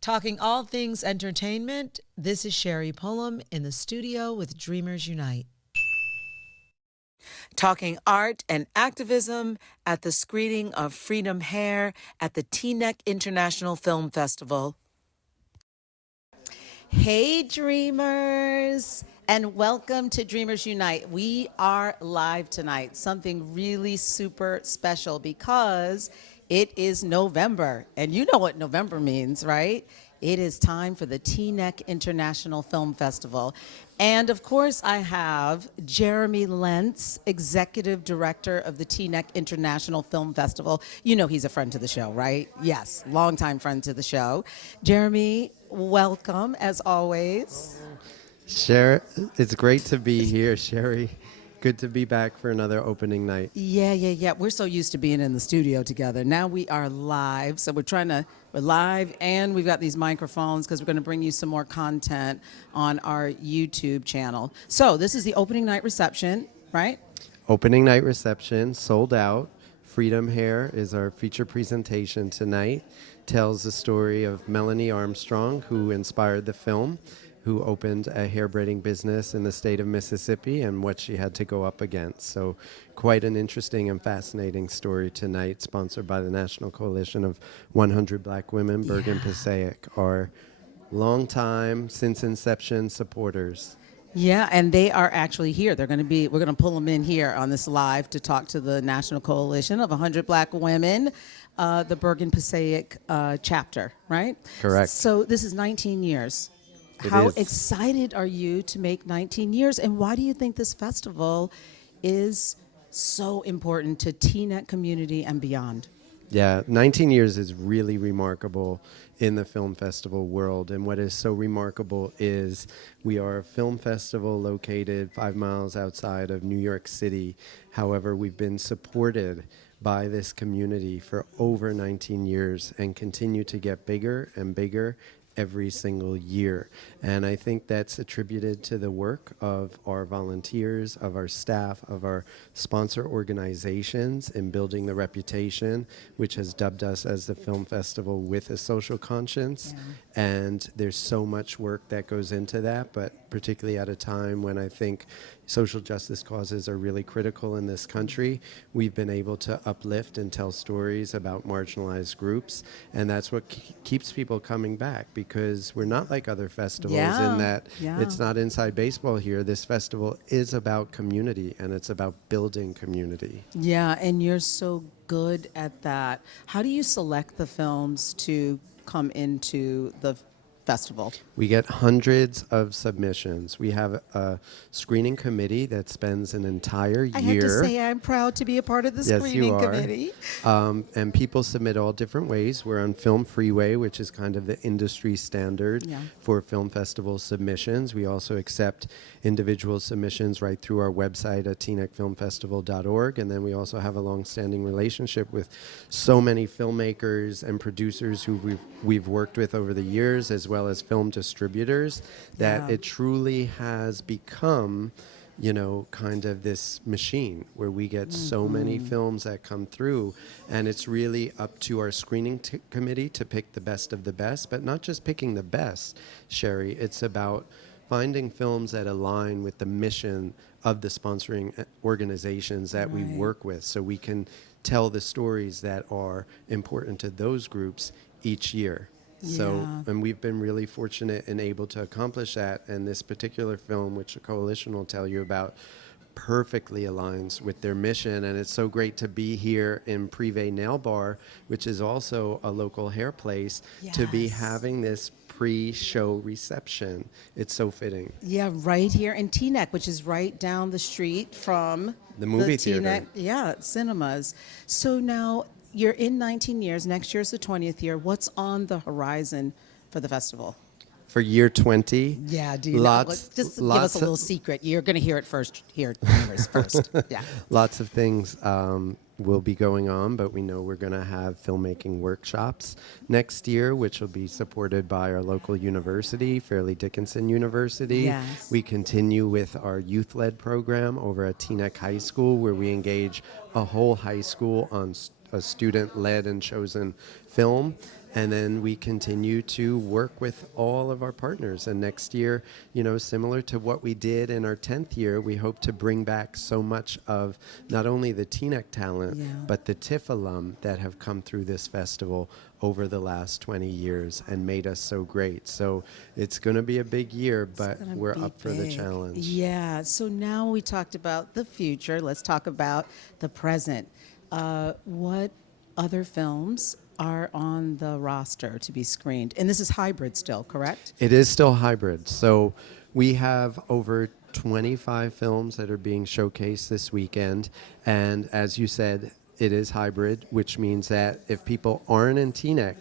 Talking all things entertainment, this is Sherri Pullum in the studio with Dreamers Unite. Talking art and activism at the screening of Freedom Hair at the TNEC International Film Festival. Hey, Dreamers, and welcome to Dreamers Unite. We are live tonight, something really super special because it is November, and you know what November means, right? It is time for the TNEC International Film Festival. And of course, I have Jeremie Lentz, Executive Director of the TNEC International Film Festival. You know he's a friend to the show, right? Yes, longtime friend to the show. Jeremie, welcome as always. Sherri, it's great to be here, Sherri. Good to be back for another opening night. Yeah. We're so used to being in the studio together. Now we are live, so we're live and we've got these microphones because we're going to bring you some more content on our YouTube channel. So this is the opening night reception, right? Opening night reception, sold out. Freedom Hair is our feature presentation tonight. Tells the story of Melony Armstrong, who inspired the film, who opened a hair braiding business in the state of Mississippi and what she had to go up against. So quite an interesting and fascinating story tonight, sponsored by the National Coalition of 100 Black Women, Bergen Passaic, our longtime, since inception, supporters. Yeah, and they are actually here. We're going to pull them in here on this live to talk to the National Coalition of 100 Black Women, the Bergen Passaic chapter, right? Correct. So this is 19 years. How excited are you to make 19 years, and why do you think this festival is so important to TNEC community and beyond? Yeah, 19 years is really remarkable in the film festival world. And what is so remarkable is we are a film festival located 5 miles outside of New York City. However, we've been supported by this community for over 19 years and continue to get bigger and bigger every single year. And I think that's attributed to the work of our volunteers, of our staff, of our sponsor organizations in building the reputation, which has dubbed us as the film festival with a social conscience. Yeah. And there's so much work that goes into that, but particularly at a time when I think social justice causes are really critical in this country, we've been able to uplift and tell stories about marginalized groups, and that's what keeps people coming back, because we're not like other festivals in that it's not inside baseball here. This festival is about community, and it's about building community. Yeah, and you're so good at that. How do you select the films to come into the festival? We get hundreds of submissions. We have a screening committee that spends an entire year. I have to say I'm proud to be a part of the screening committee. And people submit all different ways. We're on Film Freeway, which is kind of the industry standard for film festival submissions. We also accept individual submissions right through our website at tnecfilmfestival.org. And then we also have a long-standing relationship with so many filmmakers and producers who we've worked with over the years, as well as film distributors, that it truly has become, kind of this machine where we get so many films that come through, and it's really up to our screening committee to pick the best of the best, but not just picking the best, Sherri, it's about finding films that align with the mission of the sponsoring organizations that we work with, so we can tell the stories that are important to those groups each year. So, and we've been really fortunate and able to accomplish that. And this particular film, which the coalition will tell you about, perfectly aligns with their mission. And it's so great to be here in Privé Nail Bar, which is also a local hair place, to be having this pre-show reception. It's so fitting. Yeah, right here in TNEC, which is right down the street from the movie theater. Cinemas. So now, you're in 19 years. Next year's the 20th year. What's on the horizon for the festival? For year 20? Yeah, do you know? Just give us a little secret. You're going to hear it first. First. Yeah. Lots of things will be going on, but we know we're going to have filmmaking workshops next year, which will be supported by our local university, Fairleigh Dickinson University. Yes. We continue with our youth-led program over at TNEC High School, where we engage a whole high school on a student-led and chosen film. And then we continue to work with all of our partners. And next year, similar to what we did in our 10th year, we hope to bring back so much of not only the TNEC talent, but the TIFF alum that have come through this festival over the last 20 years and made us so great. So it's going to be a big year, but we're up for the challenge. Yeah, so now we talked about the future. Let's talk about the present. What other films are on the roster to be screened? And this is hybrid still, correct? It is still hybrid. So we have over 25 films that are being showcased this weekend. And as you said, it is hybrid, which means that if people aren't in TNEC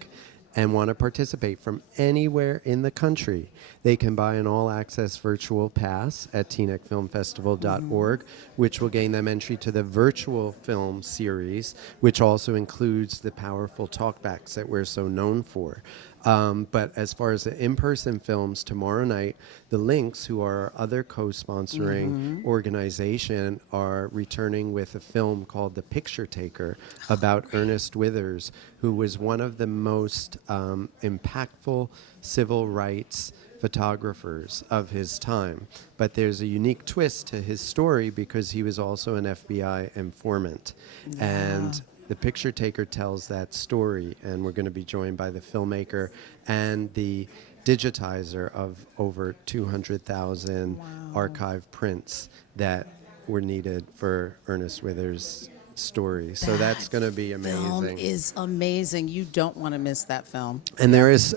and want to participate from anywhere in the country, they can buy an all-access virtual pass at tnecfilmfestival.org, which will gain them entry to the virtual film series, which also includes the powerful talkbacks that we're so known for. But as far as the in-person films, tomorrow night, the Lynx, who are our other co-sponsoring organization, are returning with a film called The Picture Taker about Ernest Withers, who was one of the most impactful civil rights photographers of his time. But there's a unique twist to his story because he was also an FBI informant. And The Picture Taker tells that story, and we're going to be joined by the filmmaker and the digitizer of over 200,000 archive prints that were needed for Ernest Withers' story. So that's going to be amazing. Film is amazing. You don't want to miss that film. And there's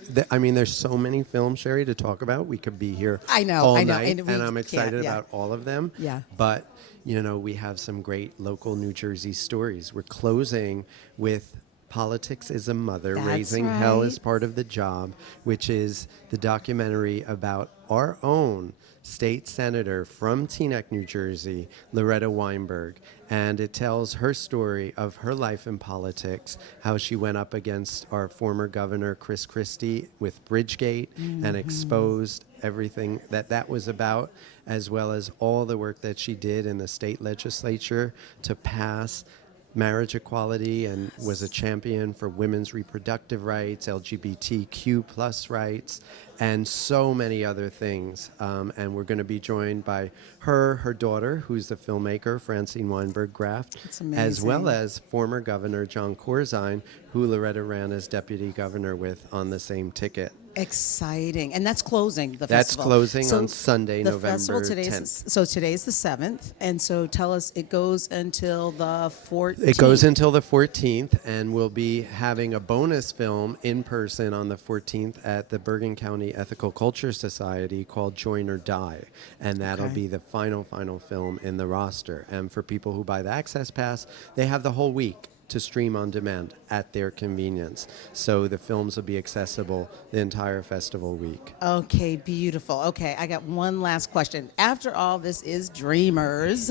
so many films, Sherri, to talk about. We could be here all night, and I'm excited about all of them. Yeah. But we have some great local New Jersey stories. We're closing with Politics is a Mother, Raising Hell is Part of the Job, which is the documentary about our own state senator from Teaneck, New Jersey, Loretta Weinberg. And it tells her story of her life in politics, how she went up against our former governor, Chris Christie, with Bridgegate and exposed everything that was about, as well as all the work that she did in the state legislature to pass marriage equality and was a champion for women's reproductive rights, LGBTQ plus rights, and so many other things. And we're going to be joined by her daughter, who's the filmmaker, Francine Weinberg Graft, as well as former Governor John Corzine, who Loretta ran as deputy governor with on the same ticket. Exciting. And that's closing the That's festival. closing on Sunday, the November festival 10th. So today's the 7th. And so tell us, it goes until the 14th. It goes until the 14th, and we'll be having a bonus film in person on the 14th at the Bergen County Ethical Culture Society called Join or Die. And that'll be the final film in the roster. And for people who buy the Access Pass, they have the whole week to stream on demand at their convenience. So the films will be accessible the entire festival week. Okay, beautiful. Okay, I got one last question. After all, this is Dreamers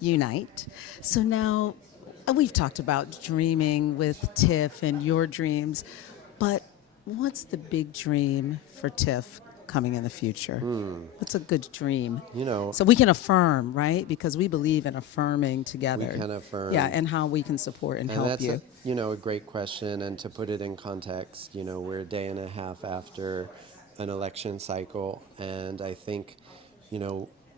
Unite. So now we've talked about dreaming with TIFF and your dreams, but what's the big dream for TIFF coming in the future? What's a good dream? So we can affirm, right? Because we believe in affirming together. We can affirm. Yeah, and how we can support and help you. And that's a great question. And to put it in context, we're a day and a half after an election cycle. And I think,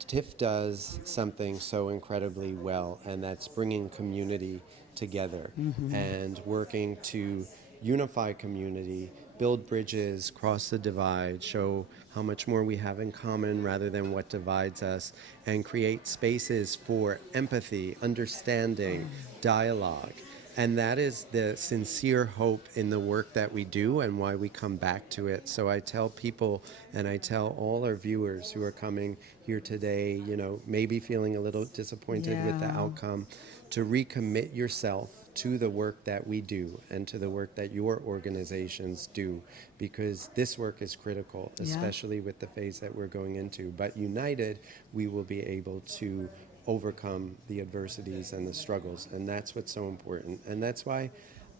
TIFF does something so incredibly well, and that's bringing community together and working to unify community, build bridges, cross the divide, show how much more we have in common rather than what divides us, and create spaces for empathy, understanding, dialogue. And that is the sincere hope in the work that we do and why we come back to it. So I tell people, and I tell all our viewers who are coming here today, maybe feeling a little disappointed with the outcome, to recommit yourself to the work that we do and to the work that your organizations do, because this work is critical, especially with the phase that we're going into. But united, we will be able to overcome the adversities and the struggles, and that's what's so important. And that's why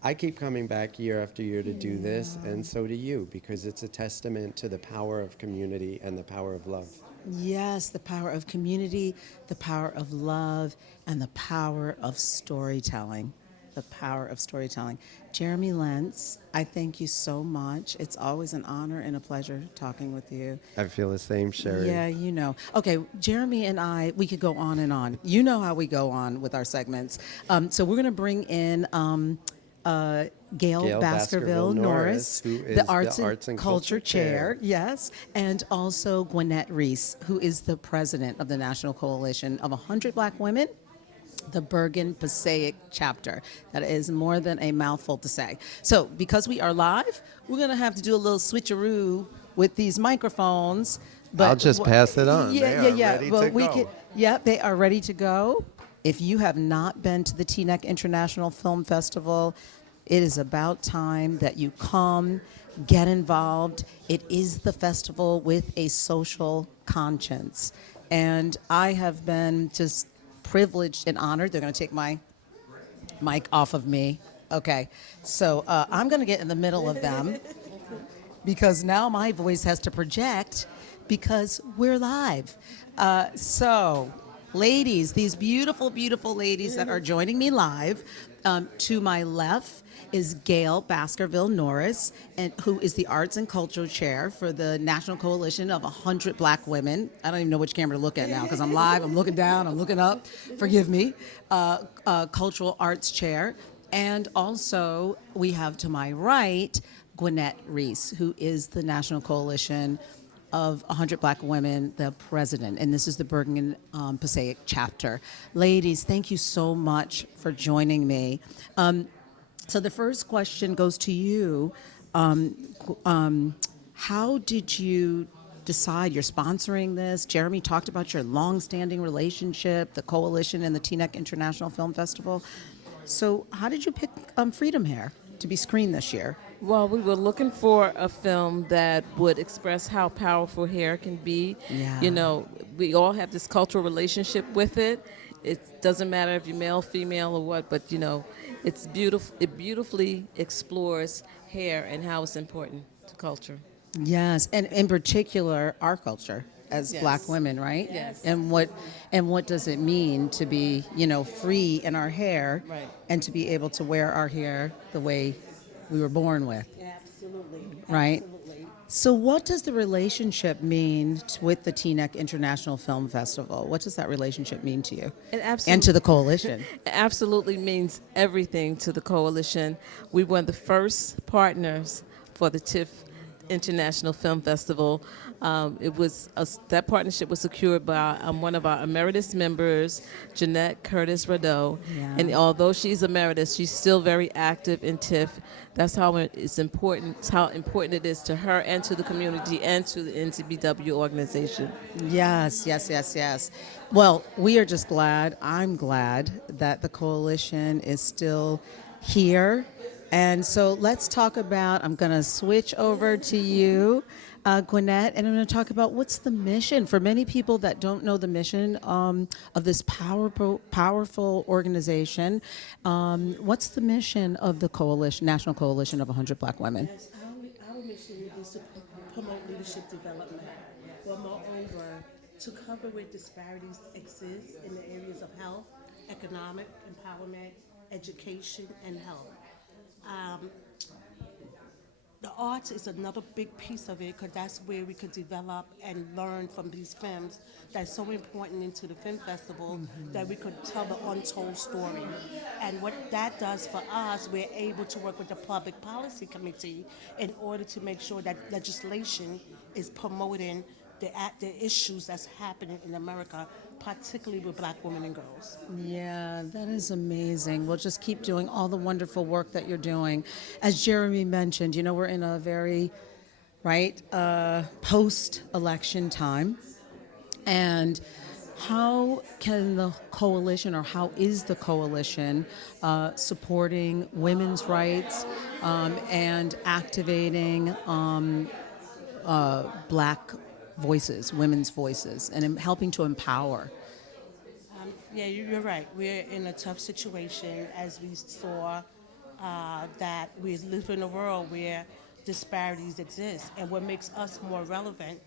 I keep coming back year after year to do this, and so do you, because it's a testament to the power of community and the power of love. Yes, the power of community, the power of love, and the power of storytelling. the power of storytelling. Jeremie Lentz, I thank you so much. It's always an honor and a pleasure talking with you. I feel the same, Sherri. Yeah, you know. Okay, Jeremie and I, we could go on and on. You know how we go on with our segments. So we're going to bring in Gail Baskerville-Norris, who is the Arts and Culture Chair. Yes, and also Gwinnett Reese, who is the president of the National Coalition of 100 Black Women, the Bergen Passaic chapter. That is more than a mouthful to say. So because we are live, we're going to have to do a little switcheroo with these microphones. But I'll just pass it on. Yeah, They yeah, are yeah. ready But to we go. could. Yeah, they are ready to go. If you have not been to the TNEC International Film Festival, it is about time that you come, get involved. It is the festival with a social conscience. And I have been just privileged and honored. They're going to take my mic off of me. Okay. So I'm going to get in the middle of them because now my voice has to project because we're live. So, ladies, these beautiful, beautiful ladies that are joining me live, to my left is Gail Baskerville-Norris, and who is the Arts and Culture Chair for the National Coalition of 100 Black Women. I don't even know which camera to look at now because I'm live, I'm looking down, I'm looking up. Forgive me. Cultural Arts Chair. And also, we have to my right, Gwinnett Reese, who is the National Coalition of 100 Black Women, the president, and this is the Bergen Passaic chapter. Ladies, thank you so much for joining me. So the first question goes to you. How did you decide you're sponsoring this? Jeremie talked about your long-standing relationship, the coalition, and the TNEC International Film Festival. So how did you pick Freedom Hair to be screened this year? Well, we were looking for a film that would express how powerful hair can be. Yeah. You know, we all have this cultural relationship with it. It doesn't matter if you're male, female, or what, but, you know, it's beautiful. It beautifully explores hair and how it's important to culture. Yes, and in particular, our culture as Yes. Black women, right? Yes. And what does it mean to be, free in our hair, Right. and to be able to wear our hair the way we were born with, Absolutely. right? Absolutely. So, what does the relationship mean with the TNEC International Film Festival? What does that relationship mean to you It and to the coalition? It absolutely means everything to the coalition. We were the first partners for the TIFF International Film Festival. That partnership was secured by one of our emeritus members, Jeanette Curtis Radeau. Yeah. And although she's emeritus, she's still very active in TIFF. That's how it's important. It's how important it is to her and to the community and to the NCBW organization. Yes, yes, yes, yes. Well, we are just glad, I'm glad that the coalition is still here. And so let's talk about, I'm going to switch over to you, Gwinnett, and I'm going to talk about what's the mission. For many people that don't know the mission of this powerful organization, what's the mission of the coalition, National Coalition of 100 Black Women? Yes, our mission is to promote leadership development, but moreover, to cover where disparities exist in the areas of health, economic empowerment, education, and health. The arts is another big piece of it because that's where we could develop and learn from these films that's so important into the film festival that we could tell the untold story. And what that does for us, we're able to work with the Public Policy Committee in order to make sure that legislation is promoting the issues that's happening in America, particularly with Black women and girls. Yeah, that is amazing. We'll just keep doing all the wonderful work that you're doing. As Jeremie mentioned, we're in a very, post-election time. And how can the coalition, or how is the coalition supporting women's rights and activating Black voices, women's voices, and helping to empower? Yeah, you're right. We're in a tough situation as we saw that we live in a world where disparities exist. And what makes us more relevant,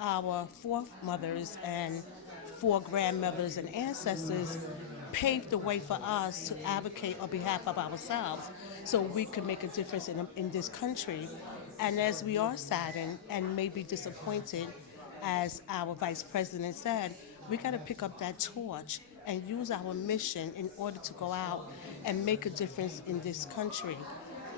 our foremothers and foregrandmothers and ancestors paved the way for us to advocate on behalf of ourselves so we could make a difference in this country. And as we are saddened and maybe disappointed, as our vice president said, we got to pick up that torch and use our mission in order to go out and make a difference in this country.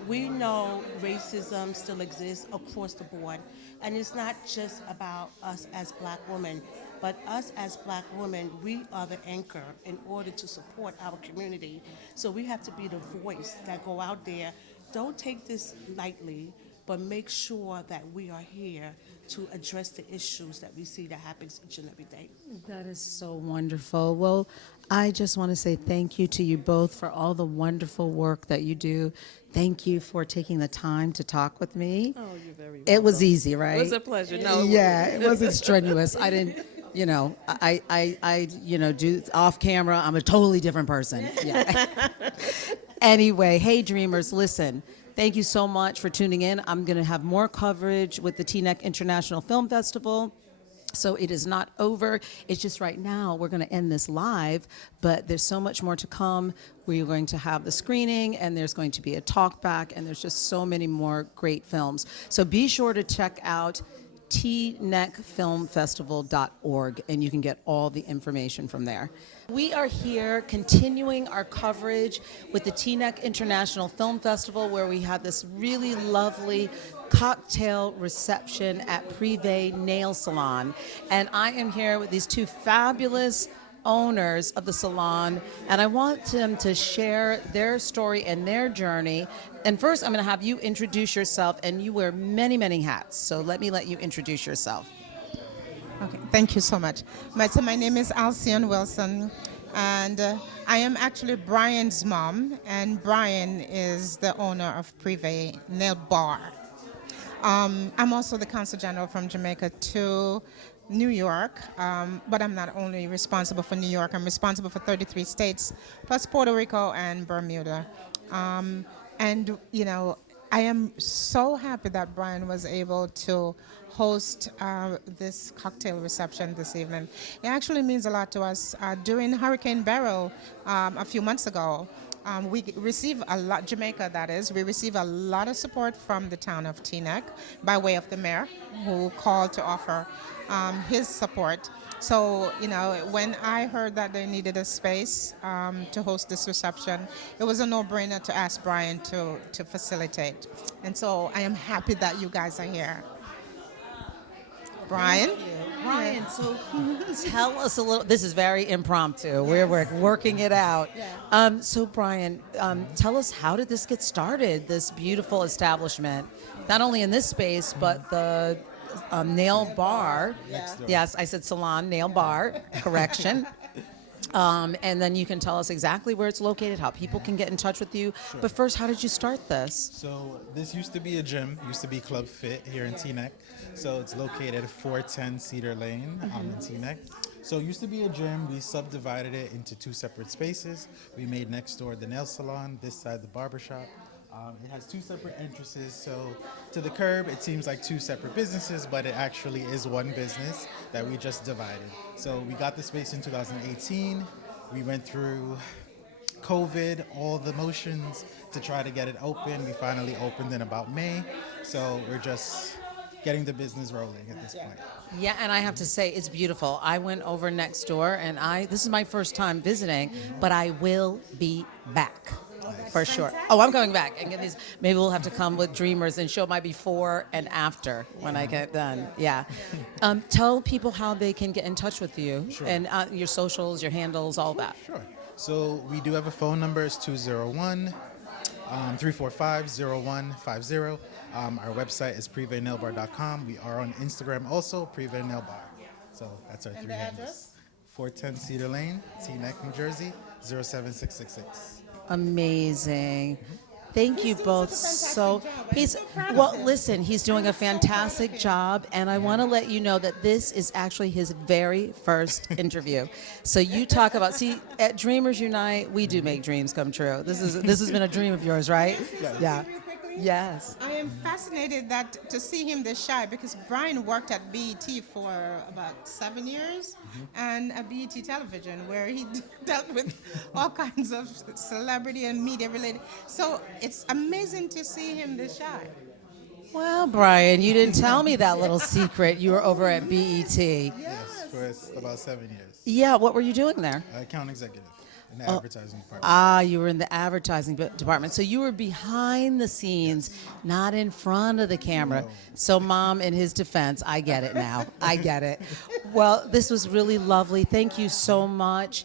We know racism still exists across the board, and it's not just about us as black women, but us as black women, we are the anchor in order to support our community. So we have to be the voice that go out there. Don't take this lightly, but make sure that we are here to address the issues that we see that happens each and every day. That is so wonderful. Well, I just want to say thank you to you both for all the wonderful work that you do. Thank you for taking the time to talk with me. Oh, you're very welcome. It was easy, right? It was a pleasure. No, Yeah, it wasn't strenuous. I didn't, I do off camera. I'm a totally different person. Yeah. Anyway, hey, dreamers, listen. Thank you so much for tuning in. I'm going to have more coverage with the TNEC International Film Festival. So it is not over. It's just right now we're going to end this live, but there's so much more to come. We're going to have the screening, and there's going to be a talk back, and there's just so many more great films. So be sure to check out tnecfilmfestival.org, and you can get all the information from there. We are here continuing our coverage with the TNEC International Film Festival, where we had this really lovely cocktail reception at Privé Nail Salon. And I am here with these two fabulous owners of the salon, and I want them to share their story and their journey. And first, I'm going to have you introduce yourself, and you wear many, many hats. So let you introduce yourself. Okay, thank you so much. So my name is Alcione Wilson, and I am actually Brian's mom, and Brian is the owner of Privé Nail Bar. I'm also the Consul General from Jamaica to New York, but I'm not only responsible for New York, I'm responsible for 33 states, plus Puerto Rico and Bermuda. And, you know, I am so happy that Brian was able to host this cocktail reception this evening. It actually means a lot to us. During Hurricane Beryl a few months ago, we received a lot, Jamaica that is, we received a lot of support from the town of TNEC by way of the mayor, who called to offer his support. So, you know, when I heard that they needed a space to host this reception, it was a no-brainer to ask Brian to facilitate. And so I am happy that you guys are here. Brian? Brian, so tell us a little, this is very impromptu. We're working it out. So Brian, tell us, how did this get started, this beautiful establishment, not only in this space, but the nail bar. Yes, I said salon, nail bar, correction. And then you can tell us exactly where it's located, how people can get in touch with you. Sure. But first, how did you start this? So this used to be a gym, used to be Club Fit here in TNEC. So it's located at 410 Cedar Lane in TNEC. So it used to be a gym. We subdivided it into two separate spaces. We made next door the nail salon, this side the barbershop. It has two separate entrances, so to the curb it seems like two separate businesses, but it actually is one business that we just divided. So we got the space in 2018. We went through COVID, all the motions to try to get it open. We finally opened in about May, so we're just getting the business rolling at this point. Yeah, and I have to say, it's beautiful. I went over next door, and this is my first time visiting, but I will be back. For sure. Oh, I'm coming back and get these. Maybe we'll have to come with Dreamers and show my before and after when I get done. Yeah. Tell people how they can get in touch with you. Sure. And your socials, your handles, all that. Sure. So we do have a phone number. It's 201-345-0150. Our website is privenailbar.com. We are on Instagram also, Privé Nail Bar. So that's our three handles. 410 Cedar Lane, TNEC, New Jersey, 07666. Amazing. Thank you both so. He's doing a fantastic job, and I want to let you know that this is actually his very first interview. So you talk about, at Dreamers Unite, we do make dreams come true. This has been a dream of yours, right? Yes. Yeah. Really quickly, story? Yes. I am fascinated to see him this shy because Brian worked at BET for about 7 years and at BET Television where he dealt with all kinds of celebrity and media related. So it's amazing to see him this shy. Well, Brian, you didn't tell me that little secret. You were over at BET. Yes, for about 7 years. Yeah, what were you doing there? Account executive in the advertising department. Ah, you were in the advertising department. So you were behind the scenes, not in front of the camera. No. So, Mom, in his defense, I get it now. I get it. Well, this was really lovely. Thank you so much.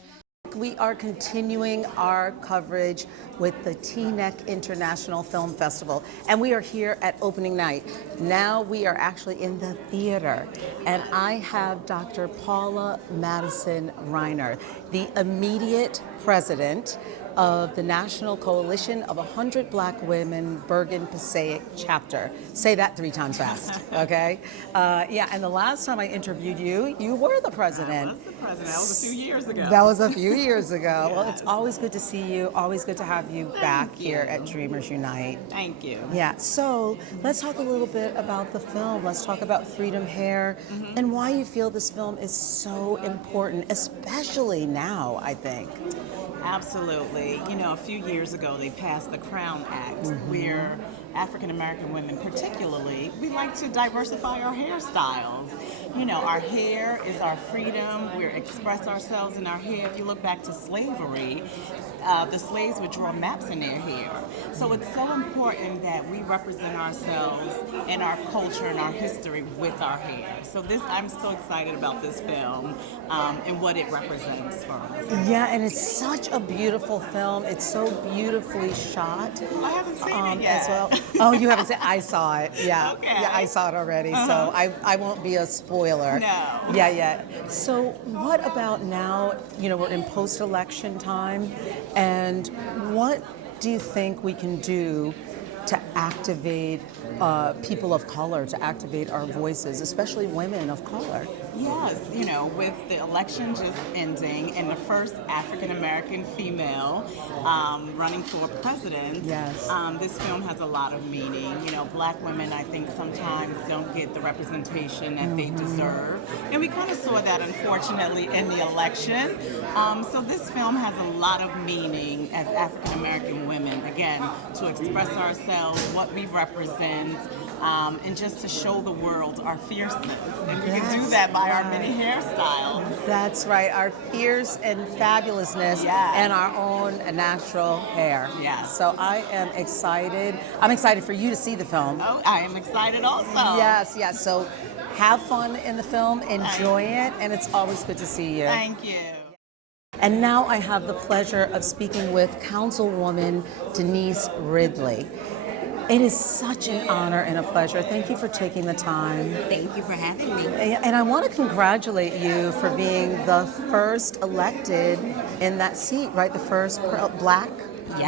We are continuing our coverage with the TNEC International Film Festival, and we are here at opening night. Now we are actually in the theater, and I have Dr. Paula Madison Reiner, the immediate president of the National Coalition of 100 Black Women Bergen Passaic chapter. Say that 3 times fast, okay? Yeah, and the last time I interviewed you, you were the president. I was the president. That was a few years ago. That was a few years ago. Well, it's always good to see you, always good to have you back here at Dreamers Unite. Thank you. Yeah, so let's talk a little bit about the film. Let's talk about Freedom Hair and why you feel this film is so important, especially now, I think. Absolutely. You know, a few years ago, they passed the Crown Act, where African American women particularly, we like to diversify our hairstyles. You know, our hair is our freedom. We express ourselves in our hair. If you look back to slavery, the slaves would draw maps in their hair. So it's so important that we represent ourselves and our culture and our history with our hair. So I'm so excited about this film and what it represents for us. Yeah, and it's such a beautiful film. It's so beautifully shot. I haven't seen it yet. As well. Oh, you haven't seen it? I saw it. Yeah. Okay. Yeah, I saw it already, so I won't be a spoiler. No. Yeah. So what about now, you know, we're in post-election time, and what do you think we can do to activate people of color, to activate our voices, especially women of color? Yes, you know, with the election just ending and the first African American female running for president, Yes. This film has a lot of meaning. You know, Black women, I think, sometimes don't get the representation that they deserve, and we kind of saw that, unfortunately, in the election. So this film has a lot of meaning as African American women, again, to express ourselves, what we represent, and just to show the world our fierceness. And we can do that by our many hairstyles. That's right, our fierce and fabulousness and our own natural hair. Yes. So I am excited. I'm excited for you to see the film. Oh, I am excited also. Yes. So have fun in the film, enjoy it, and it's always good to see you. Thank you. And now I have the pleasure of speaking with Councilwoman Denise Ridley. It is such an honor and a pleasure. Thank you for taking the time. Thank you for having me. And I want to congratulate you for being the first elected in that seat, right? The first Black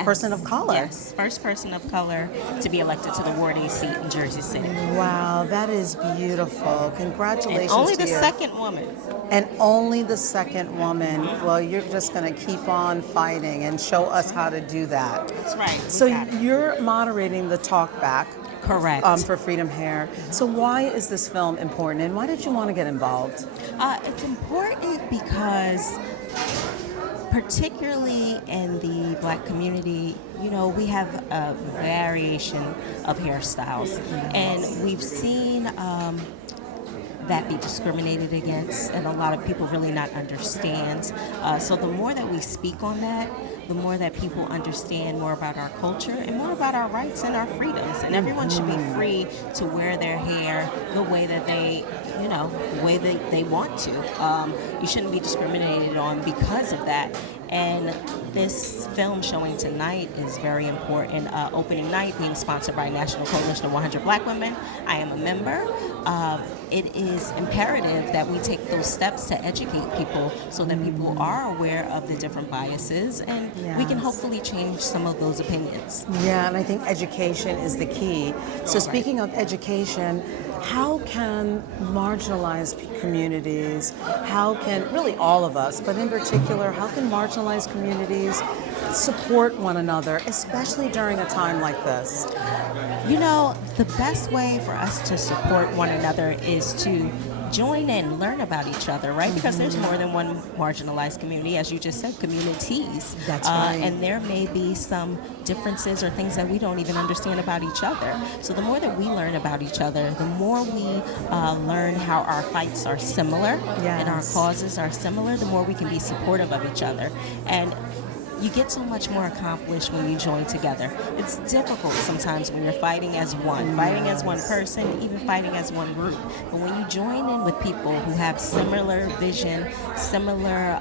person of color. Yes, first person of color to be elected to the Ward A seat in Jersey City. Wow, that is beautiful. Congratulations And only to the you. second woman. And only the second woman. Well, you're just going to keep on fighting and show us how to do that. That's right. So we got it. you're moderating the talk back. Correct. For Freedom Hair. So why is this film important, and why did you want to get involved? It's important because particularly in the Black community, you know, we have a variation of hairstyles, and we've seen that be discriminated against, and a lot of people really not understand. So the more that we speak on that, the more that people understand more about our culture and more about our rights and our freedoms. And everyone should be free to wear their hair the way that they, you know, the way they want to. You shouldn't be discriminated on because of that. And this film showing tonight is very important. Opening night being sponsored by National Coalition of 100 Black Women. I am a member. It is imperative that we take those steps to educate people so that people are aware of the different biases, and we can hopefully change some of those opinions. Yeah, and I think education is the key. So speaking of education, how can marginalized communities, how can, really all of us, but in particular, how can marginalized communities support one another, especially during a time like this? You know, the best way for us to support one another is to join in, learn about each other, right? Because there's more than one marginalized community, as you just said, communities. That's right. And there may be some differences or things that we don't even understand about each other. So the more that we learn about each other, the more we learn how our fights are similar and our Yes. causes are similar, the more we can be supportive of each other. And you get so much more accomplished when you join together. It's difficult sometimes when you're fighting as one person, even fighting as one group. But when you join in with people who have similar vision, similar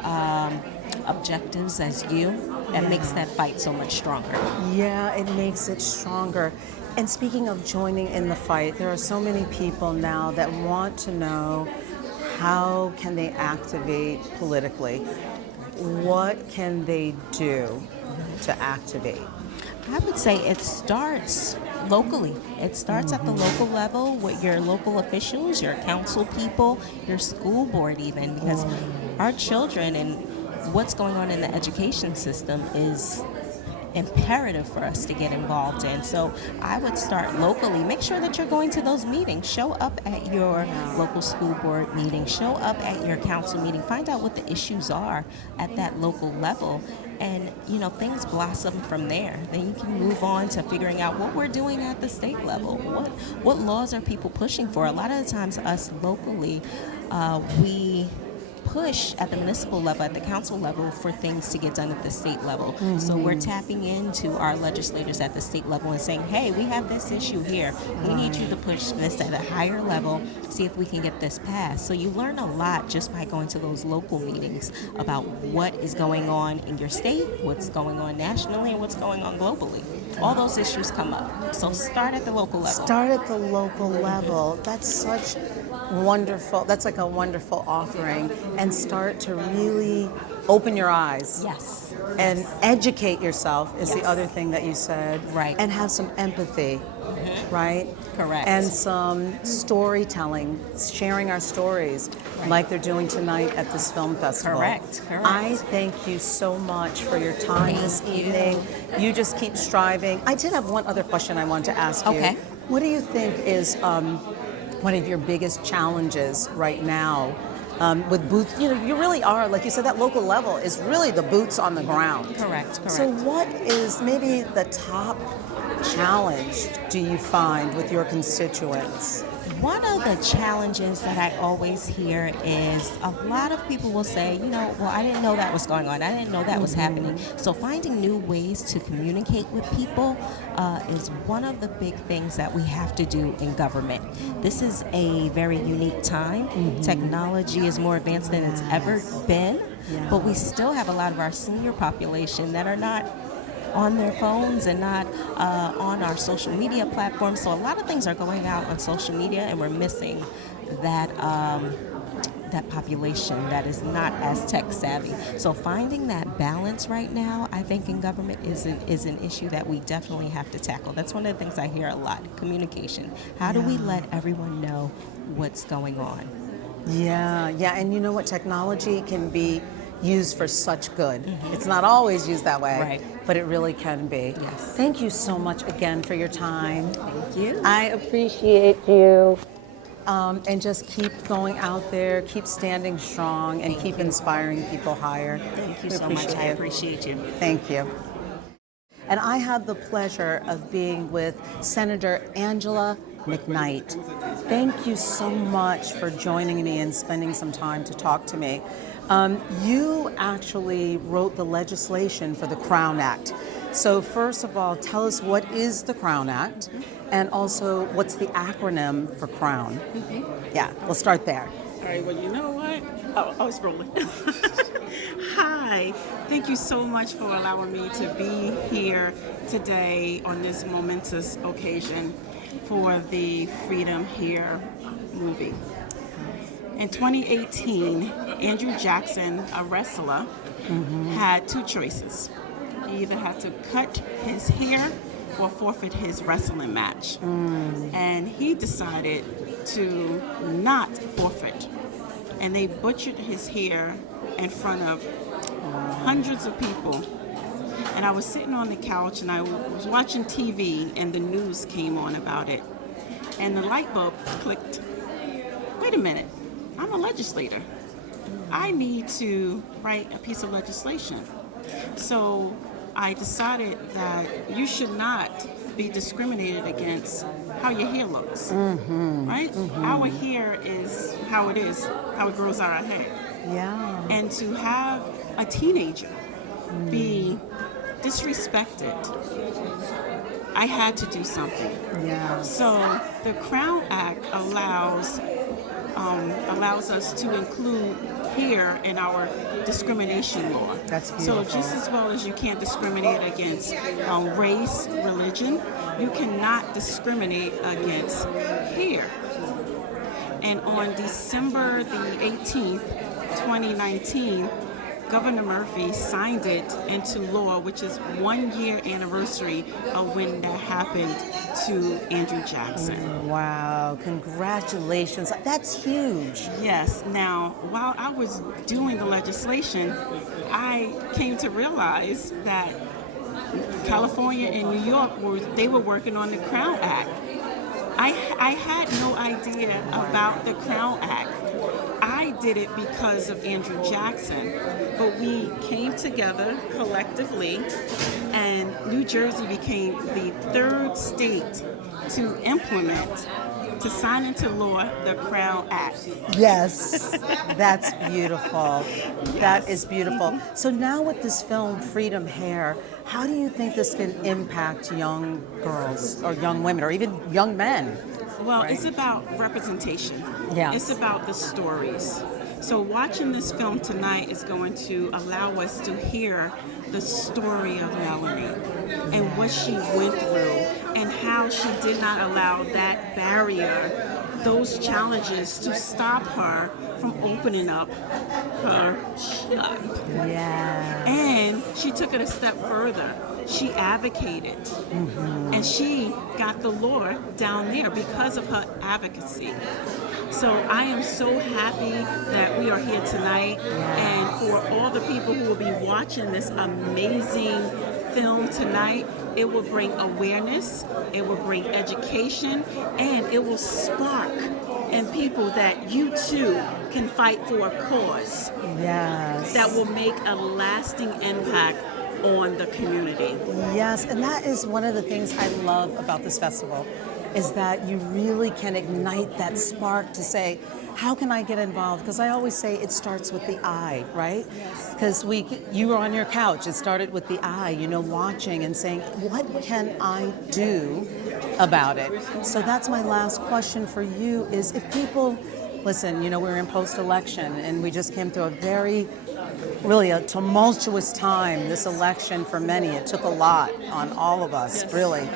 objectives as you, that makes that fight so much stronger. Yeah, it makes it stronger. And speaking of joining in the fight, there are so many people now that want to know how can they activate politically. What can they do to activate? I would say it starts locally. It starts at the local level with your local officials, your council people, your school board even, because our children and what's going on in the education system is imperative for us to get involved in. So I would start locally. Make sure that you're going to those meetings. Show up at your local school board meeting. Show up at your council meeting. Find out what the issues are at that local level. And, you know, things blossom from there. Then you can move on to figuring out what we're doing at the state level. What laws are people pushing for? A lot of the times us locally, we push at the municipal level, at the council level, for things to get done at the state level. So we're tapping into our legislators at the state level and saying, hey, we have this issue here. We need you to push this at a higher level, see if we can get this passed. So you learn a lot just by going to those local meetings about what is going on in your state, what's going on nationally, and what's going on globally. All those issues come up. So start at the local level. Start at the local level. That's such wonderful. That's like a wonderful offering. And start to really open your eyes. Yes. And educate yourself is the Yes. other thing that you said. Right. And have some empathy. Right? Correct. And some storytelling, sharing our stories like they're doing tonight at this film festival. Correct. I thank you so much for your time this evening. You just keep striving. I did have one other question I wanted to ask you. Okay. What do you think is one of your biggest challenges right now with boots? You know, you really are, like you said, that local level is really the boots on the ground. Correct. So what is maybe the top challenge do you find with your constituents? One of the challenges that I always hear is a lot of people will say, you know, well, I didn't know that was going on. I didn't know that was happening. So finding new ways to communicate with people is one of the big things that we have to do in government. This is a very unique time. Technology is more advanced than it's ever been, but we still have a lot of our senior population that are not on their phones and not on our social media platforms. So a lot of things are going out on social media, and we're missing that that population that is not as tech savvy. So finding that balance right now, I think in government is an issue that we definitely have to tackle. That's one of the things I hear a lot: communication. How do we let everyone know what's going on? Yeah, and you know what? Technology can be used for such good. It's not always used that way, but it really can be. Yes. Thank you so much again for your time. Thank you. I appreciate you. And just keep going out there, keep standing strong, and keep inspiring people higher. Thank you We so much. I it. appreciate you. Thank you. And I have the pleasure of being with Senator Angela McKnight. Thank you so much for joining me and spending some time to talk to me. You actually wrote the legislation for the Crown Act. So first of all, tell us what is the Crown Act, and also what's the acronym for Crown? Yeah, we'll start there. All right, well, you know what? Oh, it's rolling. Hi, thank you so much for allowing me to be here today on this momentous occasion for the Freedom Here movie. In 2018, Andrew Jackson, a wrestler, had two choices. He either had to cut his hair or forfeit his wrestling match. And he decided to not forfeit. And they butchered his hair in front of hundreds of people. And I was sitting on the couch and I was watching TV and the news came on about it. And the light bulb clicked. Wait a minute, I'm a legislator. I need to write a piece of legislation. So I decided that you should not be discriminated against how your hair looks, right? Our hair is how it is, how it grows out our hair. Yeah. And to have a teenager be disrespected, I had to do something. Yeah. So the Crown Act allows us to include hair in our discrimination law. That's So beautiful. just as well as you can't discriminate against race, religion, you cannot discriminate against hair. And on December the 18th, 2019, Governor Murphy signed it into law, which is 1 year anniversary of when that happened to Andrew Jackson. Wow, congratulations. That's huge. Yes. Now, while I was doing the legislation, I came to realize that California and New York were working on the Crown Act. I had no idea about the Crown Act. I did it because of Andrew Jackson, but we came together collectively, and New Jersey became the third state to implement, to sign into law, the Crown Act. Yes, that's beautiful. That is beautiful. So now with this film, Freedom Hair, how do you think this can impact young girls or young women or even young men? Well, it's about representation. Yeah. It's about the stories. So watching this film tonight is going to allow us to hear the story of Melony and what she went through and how she did not allow that barrier, those challenges to stop her from opening up her shop. Yeah. And she took it a step further. She advocated, and she got the law down there because of her advocacy. So I am so happy that we are here tonight, and for all the people who will be watching this amazing film tonight, it will bring awareness, it will bring education, and it will spark in people that you too can fight for a cause that will make a lasting impact on the community. Yes, and that is one of the things I love about this festival, is that you really can ignite that spark to say, how can I get involved? Because I always say it starts with the eye, right? Because you were on your couch, it started with the eye, watching and saying, what can I do about it? So that's my last question for you is if people, listen, we're in post-election and we just came through really a tumultuous time, this election for many. It took a lot on all of us, really,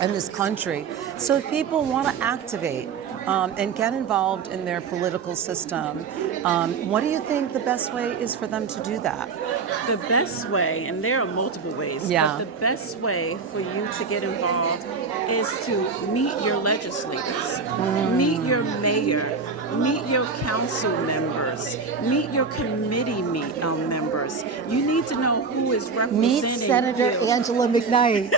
in this country. So if people want to activate and get involved in their political system, what do you think the best way is for them to do that? The best way, and there are multiple ways, but the best way for you to get involved is to meet your legislators, meet your mayor, meet your council members, meet your committee members. You need to know who is representing Meet Senator Angela McKnight.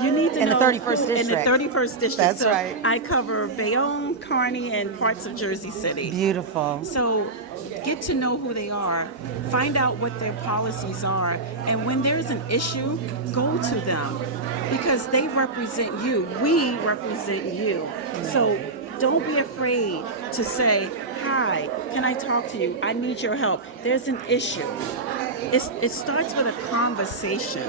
You need to in know the 31st district. In the 31st district. That's so right. I cover Bayonne, Kearney, and parts of Jersey City. Beautiful. So get to know who they are, find out what their policies are, and when there's an issue, go to them because they represent you. We represent you. So don't be afraid to say, hi, can I talk to you? I need your help. There's an issue. It starts with a conversation.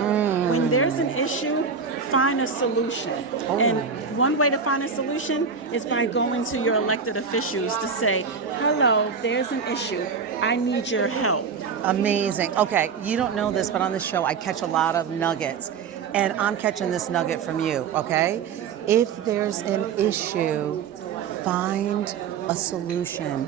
When there's an issue, find a solution. And one way to find a solution is by going to your elected officials to say, hello, there's an issue. I need your help. Amazing. Okay, you don't know this, but on this show, I catch a lot of nuggets. And I'm catching this nugget from you, okay? If there's an issue, find a solution,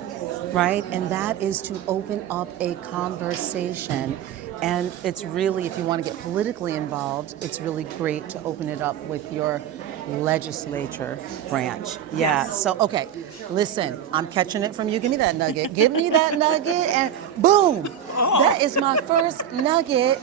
right? And that is to open up a conversation. And it's really, if you want to get politically involved, it's really great to open it up with your legislature branch. Yeah, so, okay, listen, I'm catching it from you. Give me that nugget. Give me that nugget, and boom! That is my first nugget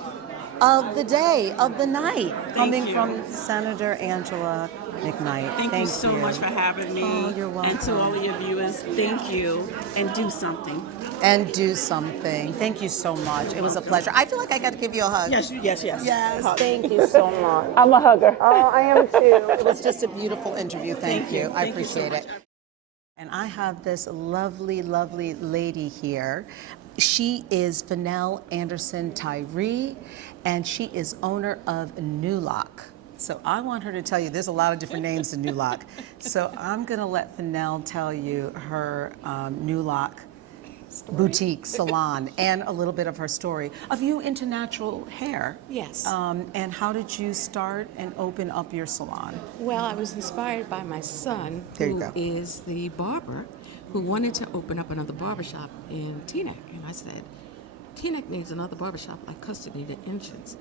of the day, of the night, coming you. from Senator Angela McKnight. Thank you so much for having me. Oh, you're And to all welcome. of your viewers, thank you, and do something. And do something. Thank you so much. It was a pleasure. I feel like I got to give you a hug. Yes. Yes, Hug. thank you so much. I'm a hugger. Oh, I am too. It was just a beautiful interview. Thank you. I Thank you so appreciate much. it. And I have this lovely, lovely lady here. She is Finelle Anderson Tyre, and she is owner of Nuloc. So I want her to tell you, there's a lot of different names to Nuloc. So I'm going to let Finelle tell you her Nuloc boutique salon and a little bit of her story of you into natural hair. Yes. And how did you start and open up your salon? Well, I was inspired by my son, There you who go. is the barber, who wanted to open up another barbershop in Teaneck. And I said, Teaneck needs another barbershop like Custard needed Entrance.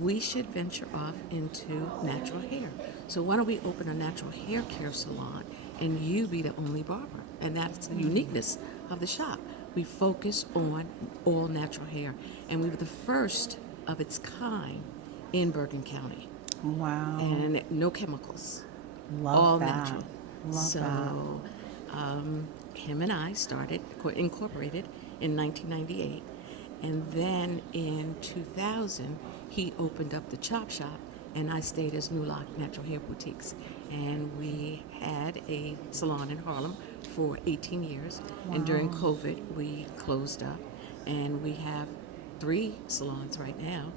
We should venture off into natural hair. So why don't we open a natural hair care salon and you be the only barber? And that's the uniqueness of the shop. We focus on all natural hair. And we were the first of its kind in Bergen County. Wow. And no chemicals. Love all that. natural. Love So him and I incorporated in 1998. And then in 2000, he opened up the Chop Shop, and I stayed as Nuloc Natural Hair Boutiques. And we had a salon in Harlem for 18 years. And during COVID, we closed up. And we have 3 salons right now.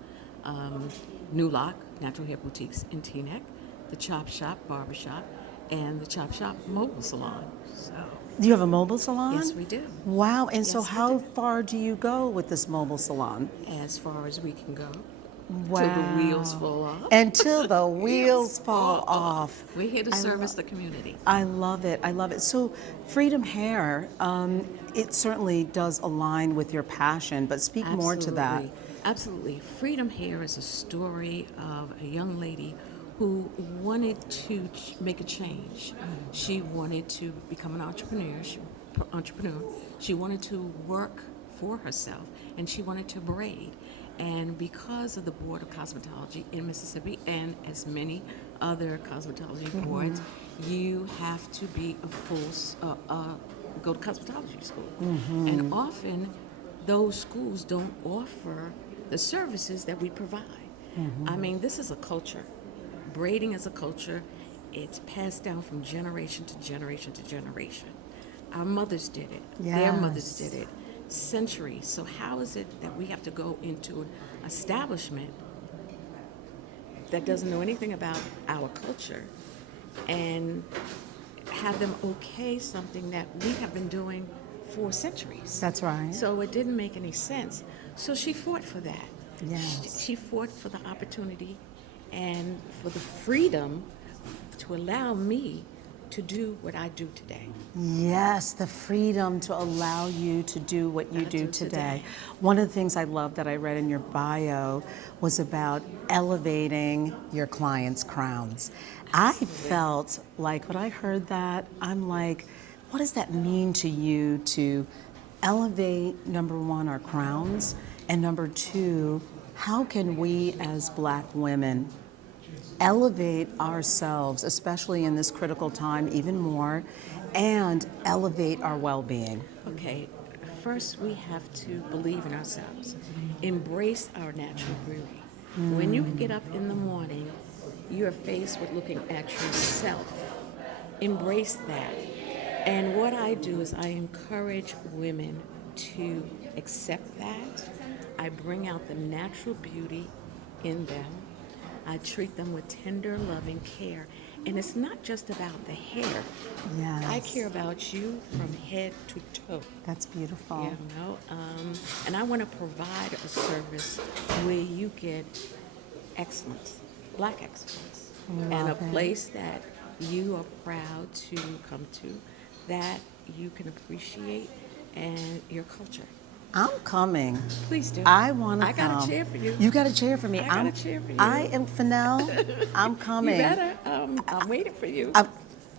Nuloc Natural Hair Boutiques in Teaneck, the Chop Shop Barbershop, and the Chop Shop Mobile Salon. So, Do you have a mobile salon? yes, we do. Wow. And so Yes, we how do. far do you go with this mobile salon? As far as we can go. Wow. Till the wheels fall off. Until the wheels fall off. We're here to service the community. I love it. I love it. So, Freedom Hair, it certainly does align with your passion, but speak more to that. Absolutely. Freedom Hair is a story of a young lady who wanted to make a change. She wanted to become an entrepreneur. She wanted to work for herself, and she wanted to braid. And because of the Board of Cosmetology in Mississippi and as many other cosmetology boards, you have to be go to cosmetology school. And often those schools don't offer the services that we provide. I mean, this is a culture. Braiding is a culture. It's passed down from generation to generation to generation. Our mothers did it. Their mothers did it. Centuries. So how is it that we have to go into an establishment that doesn't know anything about our culture and have them okay something that we have been doing for centuries? That's right. So it didn't make any sense. So she fought for that. Yes. She fought for the opportunity and for the freedom to allow me to do what I do today. Yes, the freedom to allow you to do what you do today. One of the things I love that I read in your bio was about elevating your clients' crowns. I felt like when I heard that, I'm like, what does that mean to you to elevate, number one, our crowns, and number two, how can we as Black women elevate ourselves, especially in this critical time, even more, and elevate our well-being? Okay, first we have to believe in ourselves. Embrace our natural beauty. When you get up in the morning, you're faced with looking at yourself. Embrace that. And what I do is I encourage women to accept that. I bring out the natural beauty in them. I treat them with tender, loving care. And it's not just about the hair. Yes. I care about you from head to toe. That's beautiful. You know, and I want to provide a service where you get excellence, Black excellence, and a place that you are proud to come to, that you can appreciate, and your culture. I'm coming. Please do. I want to come. I got a chair for you. You got a chair for me. I got a chair for you. I am Finelle. I'm coming. You better. I'm waiting for you.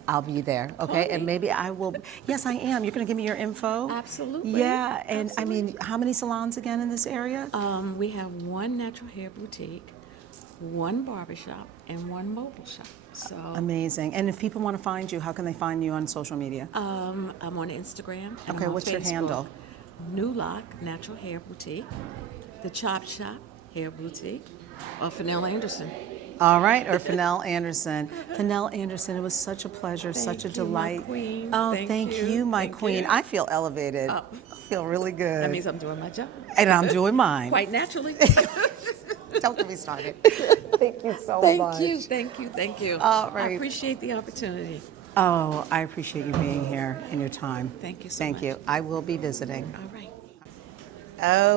I'll be there, okay? And maybe I will. Yes, I am. You're going to give me your info? Absolutely. Yeah, and Absolutely. I mean, how many salons again in this area? We have one natural hair boutique, one barbershop, and one mobile shop. So Amazing. And if people want to find you, how can they find you on social media? I'm on Instagram. And Okay, I'm on what's your Facebook. handle? Nuloc Natural Hair Boutique, the Chop Shop Hair Boutique, or Finelle Anderson. All right, or Finelle Anderson. Finelle Anderson, it was such a pleasure, such a Thank you, my delight. queen. Oh, Thank thank you. you, my Thank queen. you. I feel elevated. I feel really good. That means I'm doing my job. And I'm doing mine. Quite naturally. Don't get me started. Thank you so much. Thank you. All I right. appreciate the opportunity. Oh, I appreciate you being here and your time. Thank you so Thank much. you. I will be visiting. All right.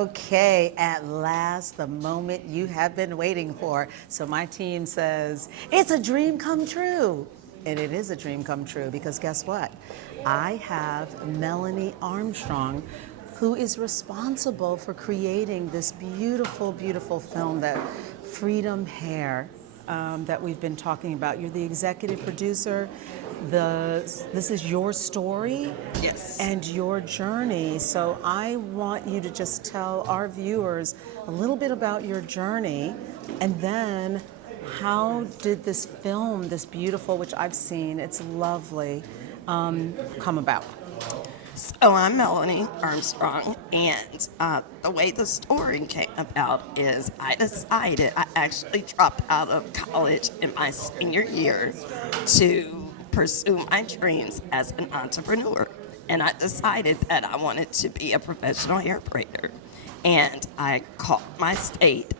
Okay, at last, the moment you have been waiting for. So my team says, it's a dream come true. And it is a dream come true because guess what? I have Melony Armstrong, who is responsible for creating this beautiful, beautiful film, that Freedom Hair, that we've been talking about. You're the executive producer. This is your story. Yes. And your journey. So I want you to just tell our viewers a little bit about your journey, and then how did this film, this beautiful, which I've seen, it's lovely, come about? So I'm Melony Armstrong, and the way the story came about is I actually dropped out of college in my senior year to pursue my dreams as an entrepreneur. And I decided that I wanted to be a professional hair braider. And I called my state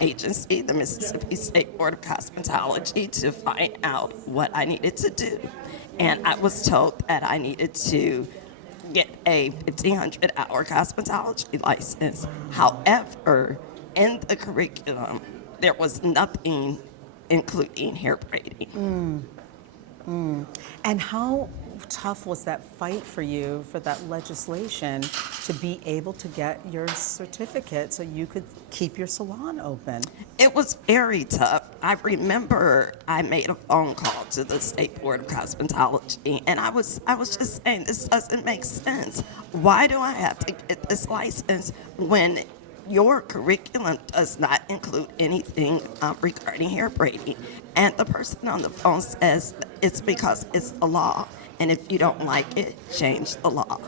agency, the Mississippi State Board of Cosmetology, to find out what I needed to do. And I was told that I needed to get a 1,500-hour cosmetology license. However, in the curriculum, there was nothing including hair braiding. And how tough was that fight for you for that legislation to be able to get your certificate so you could keep your salon open? It was very tough. I remember I made a phone call to the State Board of Cosmetology, and I was just saying, this doesn't make sense. Why do I have to get this license when your curriculum does not include anything regarding hair braiding? And the person on the phone says it's because it's the law, and if you don't like it, change the law.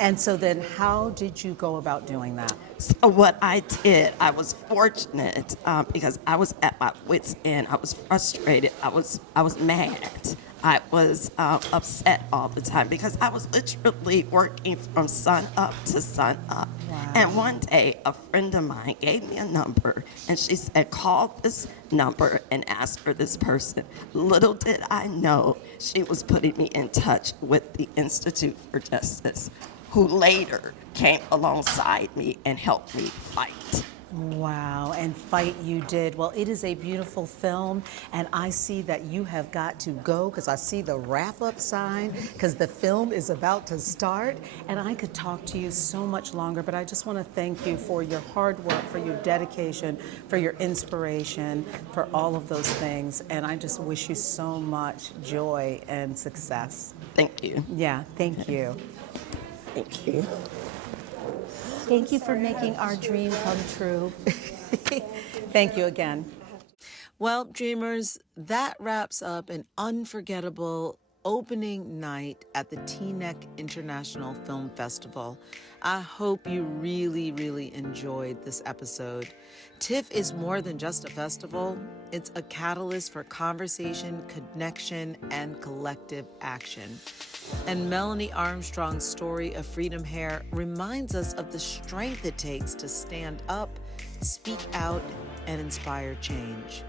And so then how did you go about doing that? So what I did, I was fortunate because I was at my wit's end. I was frustrated. I was mad. I was upset all the time because I was literally working from sun up to sun up. Wow. And one day, a friend of mine gave me a number, and she said, call this number and ask for this person. Little did I know she was putting me in touch with the Institute for Justice, who later came alongside me and helped me fight. Wow, and fight you did. Well, it is a beautiful film, and I see that you have got to go because I see the wrap-up sign because the film is about to start, and I could talk to you so much longer, but I just want to thank you for your hard work, for your dedication, for your inspiration, for all of those things, and I just wish you so much joy and success. Thank you. Yeah, thank you. Thank you. Thank you for making our dream come true. Thank you again. Well, dreamers, that wraps up an unforgettable opening night at the Teaneck International Film Festival. I hope you really, really enjoyed this episode. TIFF is more than just a festival. It's a catalyst for conversation, connection, and collective action. And Melony Armstrong's story of Freedom Hair reminds us of the strength it takes to stand up, speak out, and inspire change.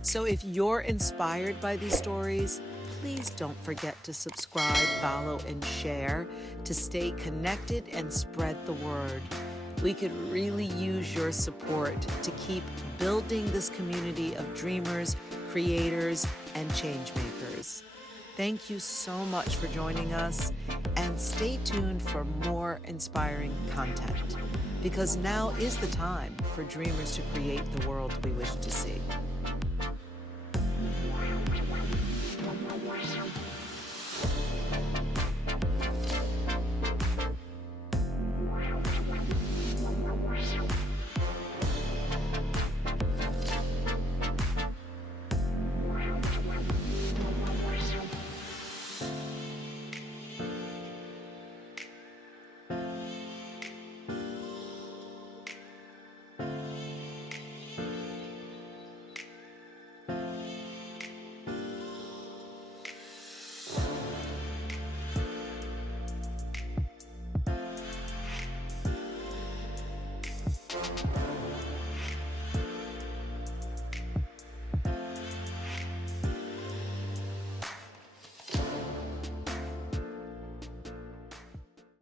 So if you're inspired by these stories, please don't forget to subscribe, follow, and share to stay connected and spread the word. We could really use your support to keep building this community of dreamers, creators, and change makers. Thank you so much for joining us, and stay tuned for more inspiring content, because now is the time for dreamers to create the world we wish to see.